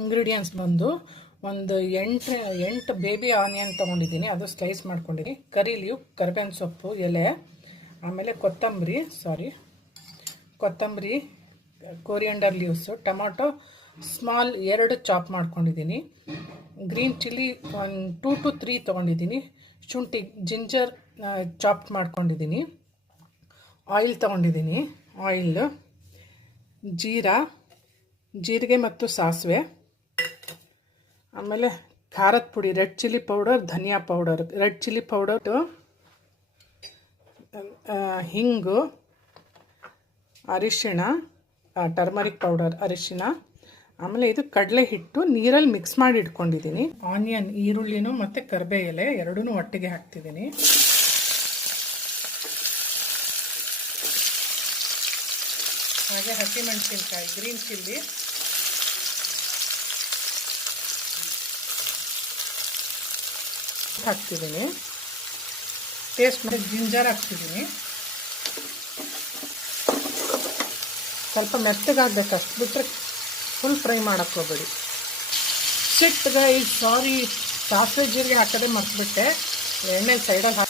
Ingredients ಬಂದು ಒಂದು 8 baby onion ತೊಗೊಂಡಿದ್ದೀನಿ, ಅದು ಸ್ಲೈಸ್ ಮಾಡ್ಕೊಂಡಿದ್ದೀನಿ. ಕರಿ ಲೀವ್, ಕರಿಬೇವಿನ ಸೊಪ್ಪು ಎಲೆ, ಆಮೇಲೆ ಕೊತ್ತಂಬರಿ, coriander leaves, tomato small 2 chop ಮಾಡ್ಕೊಂಡಿದ್ದೀನಿ, ಗ್ರೀನ್ ಚಿಲ್ಲಿ ಒಂದು 2 to 3 ತೊಗೊಂಡಿದ್ದೀನಿ, ಶುಂಠಿ ಜಿಂಜರ್ ಚಾಪ್ ಮಾಡ್ಕೊಂಡಿದ್ದೀನಿ, ಆಯಿಲ್ ತೊಗೊಂಡಿದ್ದೀನಿ, ಜೀರಿಗೆ ಮತ್ತು ಸಾಸಿವೆ, ಆಮೇಲೆ ಖಾರದ ಪುಡಿ, ರೆಡ್ ಚಿಲ್ಲಿ ಪೌಡರ್, ಧನಿಯಾ ಪೌಡರ್, ರೆಡ್ ಚಿಲ್ಲಿ ಪೌಡರ್, ಹಿಂಗು, ಅರಿಶಿಣ, ಟರ್ಮರಿಕ್ ಪೌಡರ್, ಅರಿಶಿಣ, ಆಮೇಲೆ ಇದು ಕಡಲೆ ಹಿಟ್ಟು ನೀರಲ್ಲಿ ಮಿಕ್ಸ್ ಮಾಡಿ ಇಟ್ಕೊಂಡಿದ್ದೀನಿ. ಆನಿಯನ್, ಈರುಳ್ಳಿನೂ ಮತ್ತು ಕರಿಬೇವು ಎಲೆ ಎರಡೂ ಒಟ್ಟಿಗೆ ಹಾಕ್ತಿದ್ದೀನಿ. ಹಾಗೆ ಹಸಿಮೆಣಸಿನ್ಕಾಯಿ, ಗ್ರೀನ್ ಚಿಲ್ಲಿ, ಹಾಕ್ತಿದ್ದೀನಿ. ಟೇಸ್ಟ್ ಮಾಡಿ ಜಿಂಜರ್ ಹಾಕ್ತಿದ್ದೀನಿ. ಸ್ವಲ್ಪ ಮೆತ್ತಗಾಗಬೇಕು, ಅಷ್ಟು ಬಿಟ್ಟರೆ ಫುಲ್ ಫ್ರೈ ಮಾಡೋಕ್ಕೆ ಹೋಗ್ಬೇಡಿ. ಸಾರಿ, ಸಾಸಿವೆ ಜೀರಿಗೆ ಹಾಕೋದೇ ಮರ್ತ್ಬಿಟ್ಟೆ, ಎಣ್ಣೆ ಸೈಡಲ್ಲಿ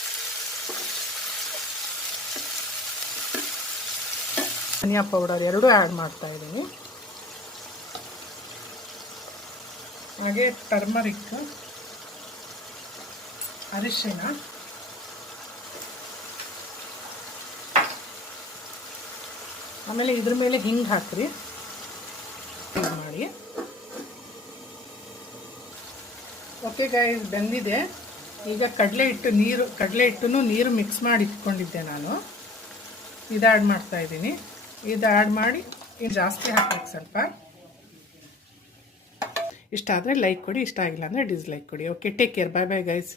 ಧನಿಯಾ ಪೌಡರ್ ಎರಡೂ ಆ್ಯಡ್ ಮಾಡ್ತಾಯಿದ್ದೀನಿ. ಹಾಗೆ ಟರ್ಮರಿಕ್, ಅರಿಶಿಣ, ಆಮೇಲೆ ಇದ್ರ ಮೇಲೆ ಹಿಂಗೆ ಹಾಕ್ರಿ ಮಾಡಿ. ಓಕೆ ಗೈಸ್, ಬೆಂದಿದೆ. ಈಗ ಕಡಲೆ ಹಿಟ್ಟನ್ನು ನೀರು ಮಿಕ್ಸ್ ಮಾಡಿ ಇಟ್ಕೊಂಡಿದ್ದೆ ನಾನು, ಇದು ಆ್ಯಡ್ ಮಾಡ್ತಾಯಿದ್ದೀನಿ. ಇದು ಆ್ಯಡ್ ಮಾಡಿ ಇನ್ನು ಜಾಸ್ತಿ ಹಾಕ್ಬೇಕು ಸ್ವಲ್ಪ. ಇಷ್ಟ ಆದರೆ ಲೈಕ್ ಕೊಡಿ, ಇಷ್ಟ ಆಗಿಲ್ಲ ಅಂದರೆ ಡಿಸ್ಲೈಕ್ ಕೊಡಿ. ಓಕೆ, ಟೇಕ್ ಕೇರ್, ಬಾಯ್ ಬಾಯ್ ಗೈಸ್.